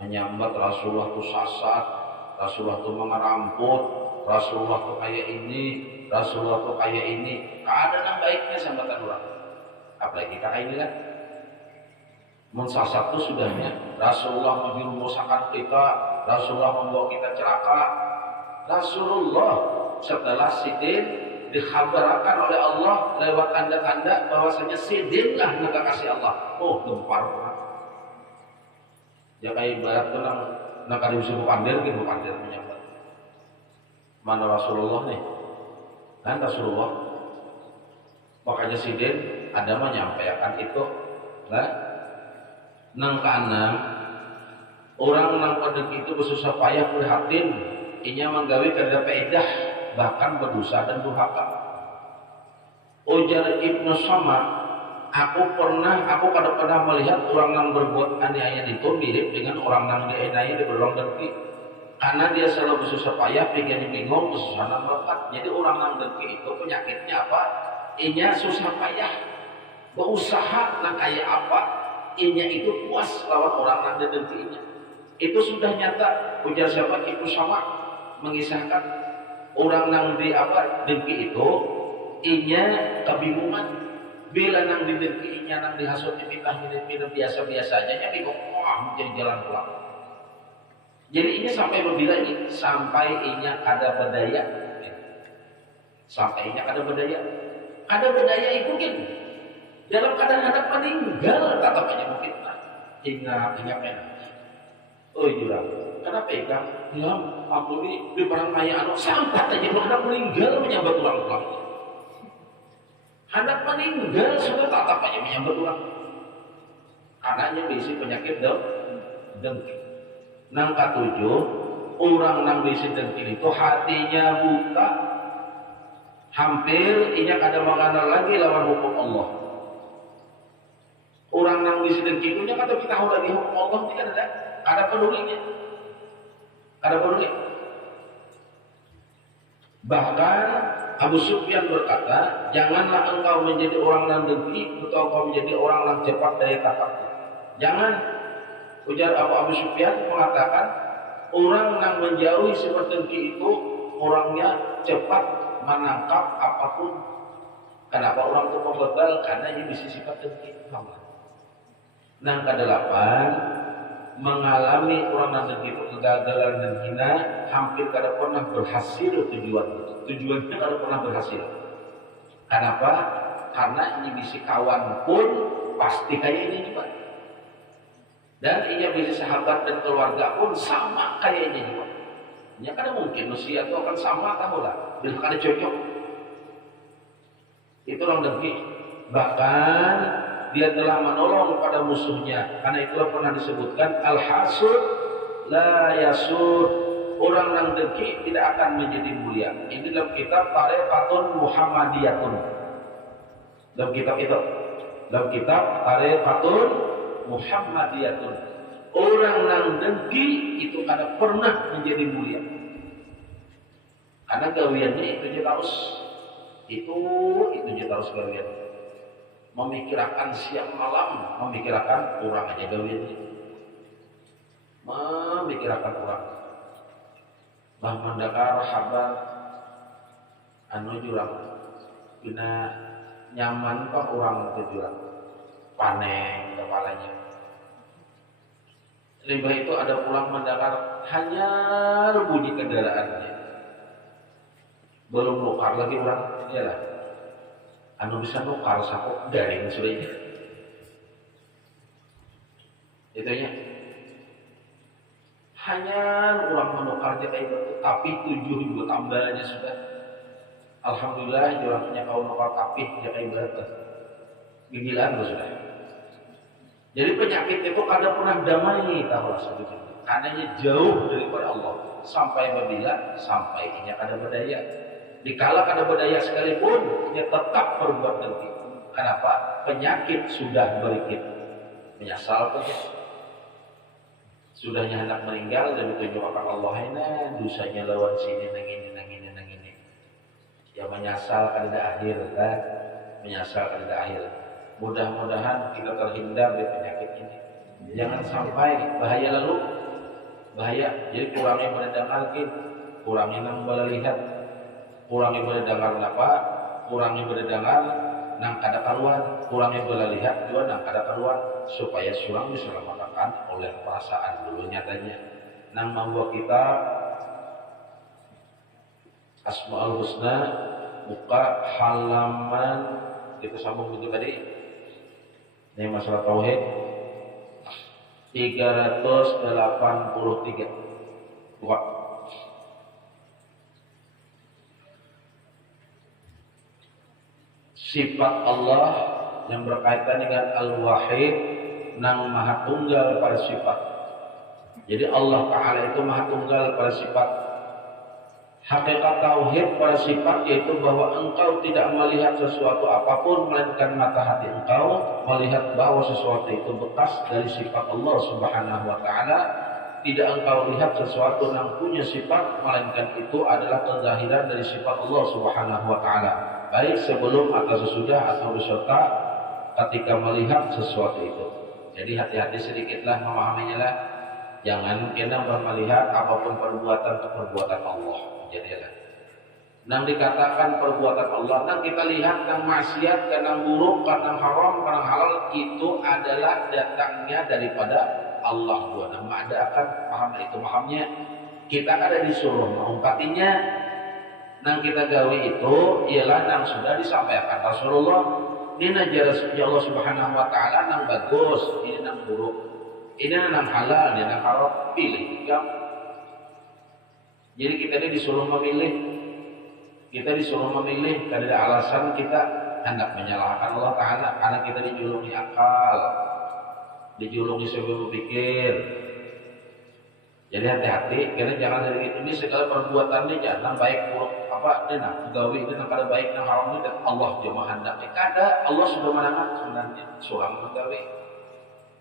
menyambat Rasulullah itu sasat, Rasulullah itu mengeramput, Rasulullah itu kayak ini, Rasulullah itu kayak ini. Keadaan baiknya sambatan orang apalagi kakak ini kan mensasat itu sudahnya Rasulullah menjerumuskan kita, Rasulullah membawa kita celaka. Rasulullah setelah sidin dikhabarkan oleh Allah lewat tanda-tanda bahwasanya sidinlah naga kasih Allah. Oh gempar orang. Ya kayak ibarat tenang naga disuruh pandir gitu pandir menyambat. Mana Rasulullah nih? Kan Rasulullah. Makanya sidin ada menyampaikan itu lah. Nang kanan orang nang pada itu bersusah payah prihatin, inya menggawe kada faedah bahkan berdosa dan durhaka. Ujar Ibnu Sama, aku kada pernah melihat orang yang berbuat aniaya itu mirip dengan orang yang dianiaya di berulang dengki. Karena dia selalu bersusah payah, pengen bingung, kesusahan berkat. Jadi orang yang dengki itu penyakitnya apa? Inya susah payah, berusaha nang kayak apa? Inya itu puas lawan orang yang dengkinya. Itu sudah nyata. Ujar siapa? Ibnu Sama mengisahkan. Orang nang dengki itu inya kebingungan bila nang didengki inya nang dihasut dipitah minum biasa-biasa aja bingung menjadi jalan pulang. Jadi ini sampai berbila ini sampai inya ada berdaya. Sampai inya ada berdaya. Ada berdaya itu gitu. Dalam keadaan hendak meninggal tatapnya mungkin ingat. Oh iya, kenapa ya kan? Ya, aku di barang kaya sampai aja belum ada meninggal menyambat orang. Hendak meninggal sudah tatap aja menyambut orang. Anaknya berisi penyakit dengki. Nang katujuh, orang nang berisi dengki itu hatinya buka, hampir inya kada mengenal lagi lawan hukum Allah. Orang nang berisi dengki itu nya kada kita tahu lagi hukum Allah, tidak ada pedulinya, kada peduli. Bahkan Abu Sufyan berkata, janganlah engkau menjadi orang yang dengki atau engkau menjadi orang yang cepat daya tangkapnya. Jangan. Ujar Abu Sufyan mengatakan, orang yang menjauhi sifat dengki itu orangnya cepat menangkap apapun. Kenapa orang itu pembegal? Karena ini bisa sifat dengki. Nah, kedelapan, mengalami orang yang dengki itu kegagalan dan hina, hampir kada pernah berhasil tujuannya kada pernah berhasil. Kenapa? Karena ini bisa kawan pun pasti kayak ini juga, dan ini bisa sahabat dan keluarga pun sama kayak ini juga. Ya kada mungkin manusia itu akan sama, tahu lah, bila kada cocok. Itu orang dengki. Bahkan dia telah menolong pada musuhnya, karena itulah pernah disebutkan al-hasud la yasud. Orang yang dengki tidak akan menjadi mulia. Ini dalam kitab Tarefatun Muhammadiyatun. Dalam kitab Tarefatun Muhammadiyatun. Orang yang dengki itu kada pernah menjadi mulia. Karena gawiannya itu terus gawian. Memikirkan siang malam, memikirkan orang aja gawiannya. Memikirkan orang. Bah mendakar habar anu jurang bina nyaman kok orang ke jurang panen kepalanya. Lebih itu ada pulang mendakar hanya bunyi kendaraannya, belum nukar lagi orang. Iyalah anu bisa nukar sakok garing sudah ini itunya. Hanya orang menukar dia kayak itu, tapi 7.000 tambahnya sudah. Alhamdulillah orang punya kaum nukar tapi dia kayak berapa gigilan sudah. Jadi penyakit itu kada pernah damai, tahu sebetulnya. Karena jauh daripada Allah. Sampai bila sampai ini kada berdaya. Dikala kada berdaya sekalipun, dia tetap berbuat dengki. Kenapa? Penyakit sudah berikit. Menyesal penyakit. Sudahnya anak meninggal dan ditunjukkan Allah ini dosanya lawan sini nang ini. Ya menyesal kada akhir kan? Menyesal kada akhir. Mudah-mudahan kita terhindar dari penyakit ini. Jangan sampai bahaya lalu bahaya. Jadi kurangnya mendengar kurangnya nang bala lihat, kurangnya mendengar apa? Kurangnya mendengar nang kada karuan, kurangnya bala lihat juga nang kada karuan, supaya surang diselamatkan oleh perasaan dulu nyatanya. Nang membawa kita Asmaul Husna buka halaman kita sambung itu tadi. Ini masalah tauhid 383. Buka. Sifat Allah yang berkaitan dengan Al-Wahid nang Maha Tunggal pada sifat. Jadi Allah Ta'ala itu Maha Tunggal pada sifat. Hakikat tauhid pada sifat yaitu bahwa engkau tidak melihat sesuatu apapun melainkan mata hati engkau melihat bahwa sesuatu itu bekas dari sifat Allah Subhanahu wa taala. Tidak engkau lihat sesuatu yang punya sifat melainkan itu adalah kezahiran dari sifat Allah Subhanahu wa taala, baik sebelum atau sesudah atau beserta ketika melihat sesuatu itu. Jadi hati-hati sedikitlah memahaminya lah. Jangan kita melihat apapun perbuatan Allah. Jadilah. Nang dikatakan perbuatan Allah, nang kita lihat nang maksiat, nang buruk, nang haram, nang halal itu adalah datangnya daripada Allah Tuhan. Nama ada akan paham itu pahamnya. Kita ada disuruh mengumpatinya. Nang kita gawe itu ialah nang sudah disampaikan Rasulullah. Ini najar Allah Subhanahu wa taala nang bagus, ini nang buruk. Ini nang halal, ini nang haram, pilih. Jadi kita ini disuruh memilih. Kita disuruh memilih, tidak ada alasan kita hendak menyalahkan Allah Ta'ala karena kita dijulungi akal, dijulungi sebelum berpikir. Jadi hati-hati, karena jangan dari ini segala perbuatan ini jangan baik buruk apa dina gawi dina kada baik dan haram ini dan Allah cuma hendak kada Allah sudah menangan sebenarnya surang menggawi.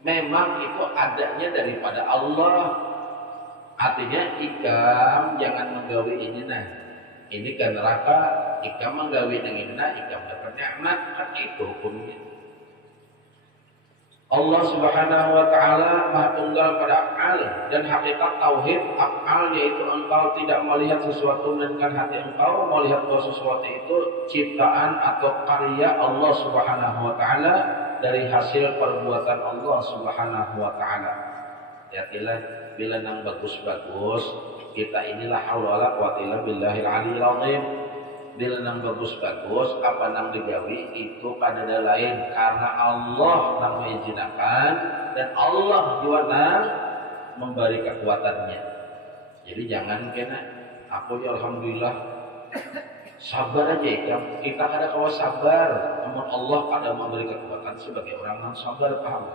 Memang itu adanya daripada Allah. Artinya ikam jangan menggawi ini nah. Ini ke neraka, ikam menggawi dengan ini, ikam dapat nikmat, kan itu hukumnya. Allah Subhanahu wa Ta'ala Maha Tunggal pada af'al dan hakikat tauhid af'al yaitu engkau tidak melihat sesuatu melainkan hati engkau melihat bahwa sesuatu itu ciptaan atau karya Allah Subhanahu wa Ta'ala dari hasil perbuatan Allah Subhanahu wa Ta'ala. Lihatlah bila nang bagus-bagus kita inilah haula wala quwata illa billahil aliyil azim. Bila nang bagus-bagus apa nang digawi itu kadada lain karena Allah nang mengizinkan dan Allah juga nang memberi kekuatannya. Jadi jangan kena aku ya alhamdulillah sabar aja kita kada kawa sabar namun Allah kada memberi kekuatan sebagai orang yang sabar paham.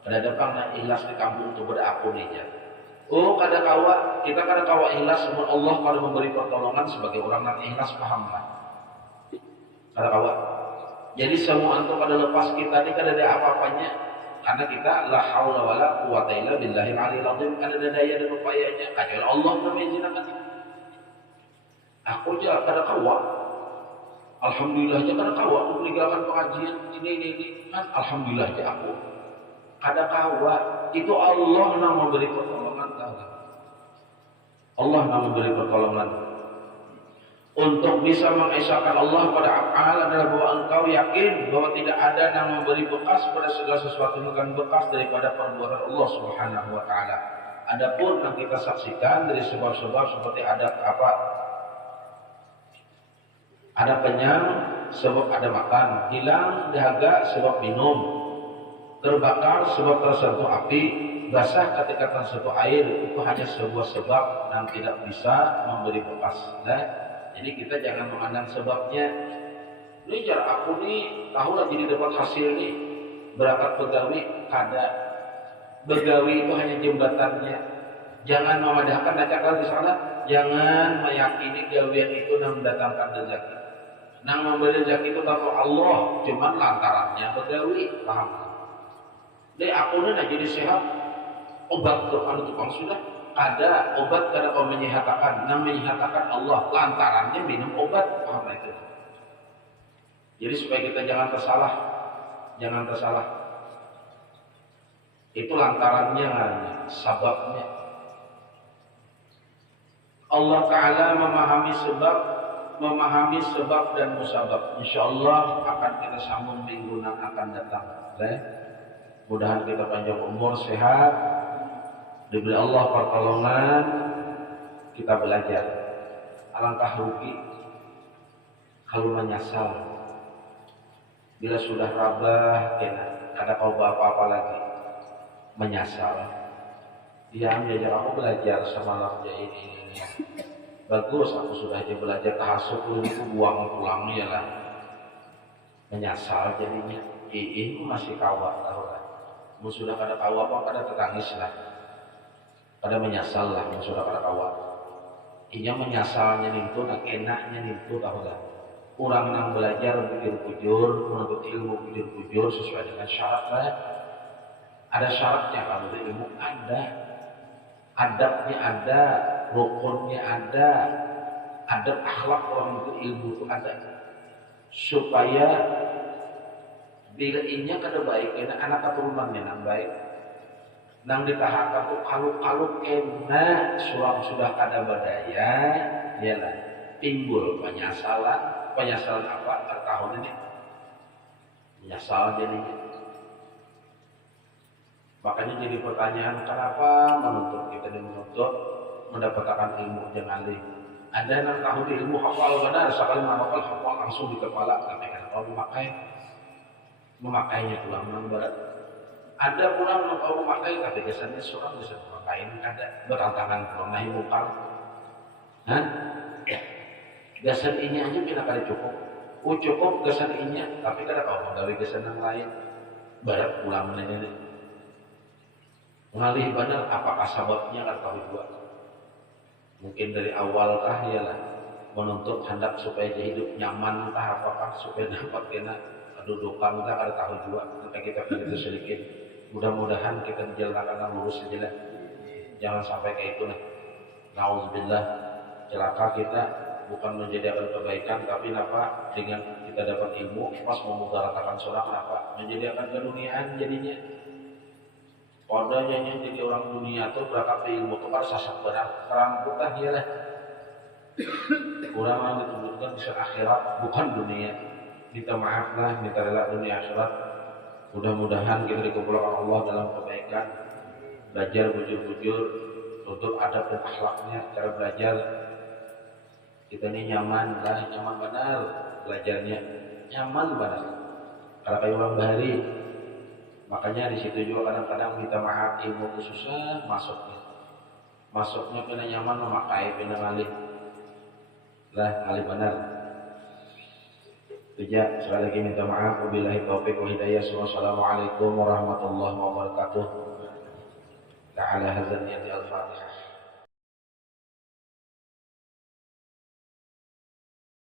Kada datang na ikhlas di kampung tu beraku aja. Oh kada kawa kita kada kawa ikhlas namun Allah kada memberi pertolongan sebagai orang yang ikhlas paham lah. Kada kawa. Jadi semua antum kada lepas kita ni kada ada apa-apanya karena kita la haula wala quwata illa billahil aliyil azim kada ada daya dan upayanya kecuali Allah yang mengizinkan. Aku aja kada kawa. Alhamdulillah aja kada kawa meninggalkan pengajian ini kan alhamdulillah aja aku. Kada kawa itu Allah yang memberi pertolongan taala. Allah yang memberi pertolongan. Untuk bisa mengesahkan Allah pada af'al adalah bahwa engkau yakin bahwa tidak ada yang memberi bekas pada segala sesuatu bukan bekas daripada perbuatan Allah Subhanahu wa Ta'ala. Adapun yang kita saksikan dari sebab-sebab seperti ada apa? Ada kenyang sebab ada makan, hilang dahaga sebab minum, terbakar sebab tersentuh api, basah ketika tersentuh air itu hanya sebuah sebab yang tidak bisa memberi bekas. Nah, jadi kita jangan memandang sebabnya. Ini jar aku nih tahu lah jadi dapat hasil nih berangkat begawi kada. Begawi itu hanya jembatannya. Jangan memadahkan dacakan di sana. Jangan meyakini gawian itu yang mendatangkan rezeki. Nang memberi rezeki itu tanpa Allah, cuman lantarannya begawi, paham? Jadi aku nih jadi sehat, obat Quran tukang sudah ada obat karena kau menyehatkan, nang menyehatkan Allah, lantarannya minum obat, paham itu? Jadi supaya kita jangan tersalah, itu lantarannya, sababnya. Allah Ta'ala memahami sebab dan musabab. Insyaallah akan kita sambung minggu yang akan datang. Mudahan kita panjang umur, sehat, diberi Allah pertolongan, kita belajar. Alangkah rugi kalau menyesal. Bila sudah rabah, kada kau apa-apa lagi, menyesal. Dia mengajar aku belajar sama lafnya ini. Bagus, aku sudah aja belajar tahasub itu buang pulang ya lah. Menyesal jadinya. Ini masih kawat tahu lah. Mau sudah kada kawat apa kada tetangis lah. Kada menyesal lah, yang sudah kada kawat. Inya menyesalnya itu, nak enaknya itu tahu lah. Orang yang belajar bujur-bujur, menuntut ilmu bujur-bujur sesuai dengan syaratnya. Ada syaratnya kalau ilmu ada, adabnya ada, rukunnya ada, adab akhlak orang itu ilmu itu ada. Supaya bila inya kada baik, anak keturunannya nang baik, nang ditahakan tuh kaluk-kaluk enak, sudah kada badaya, ialah timbul penyesalan apa tertahun ini, menyesal jadinya. Makanya jadi pertanyaan, kenapa menuntut kita menuntut mendapatkan ilmu yang alim? Ada yang tahu di ilmu hafal benar, sekali menghafal hafal langsung di kepala, tapi kan kalau memakainya tulang yang berat. Ada pula yang kalau memakai, tapi biasanya seorang bisa memakai kada bertantangan kalau nahi mukal. Biasanya ini aja bila kali cukup. cukup kesan inya, tapi kada kau gawe kesan yang lain. Barat pulang nanya ngalih benar apakah sebabnya kan tahu juga. Mungkin dari awal kah ialah menuntut hendak supaya dia hidup nyaman kah, apakah supaya dapat kena kedudukan kah, kada tahu juga. Maka kita itu sedikit. Mudah-mudahan kita dijalankan dengan lurus saja lah. Jangan sampai kayak itu lah. Nauzubillah, celaka kita bukan menjadikan kebaikan, tapi apa dengan kita dapat ilmu pas memudaratakan seorang apa menjadikan keduniaan jadinya. Kodanya jadi orang dunia tuh berangkat ke ilmu tuh kan sasak benar terang bukan dia lah. Kurang yang ditunjukkan bisa akhirat bukan dunia. Minta maaf lah, minta rela dunia akhirat. Mudah-mudahan kita dikumpulkan Allah dalam kebaikan. Belajar bujur-bujur untuk adab dan akhlaknya, cara belajar. Kita ini nyaman lah, nyaman benar belajarnya, nyaman benar. Kalau kayak orang bahari, makanya di situ juga kadang-kadang minta maaf ilmu itu susah masuknya kena nyaman memakai kena ngalih lah ngalih benar. Tidak, sekali lagi minta maaf. Wabillahi taufiq wa hidayah. Wassalamualaikum warahmatullahi wabarakatuh. Ta'ala hazan yati al-fatihah.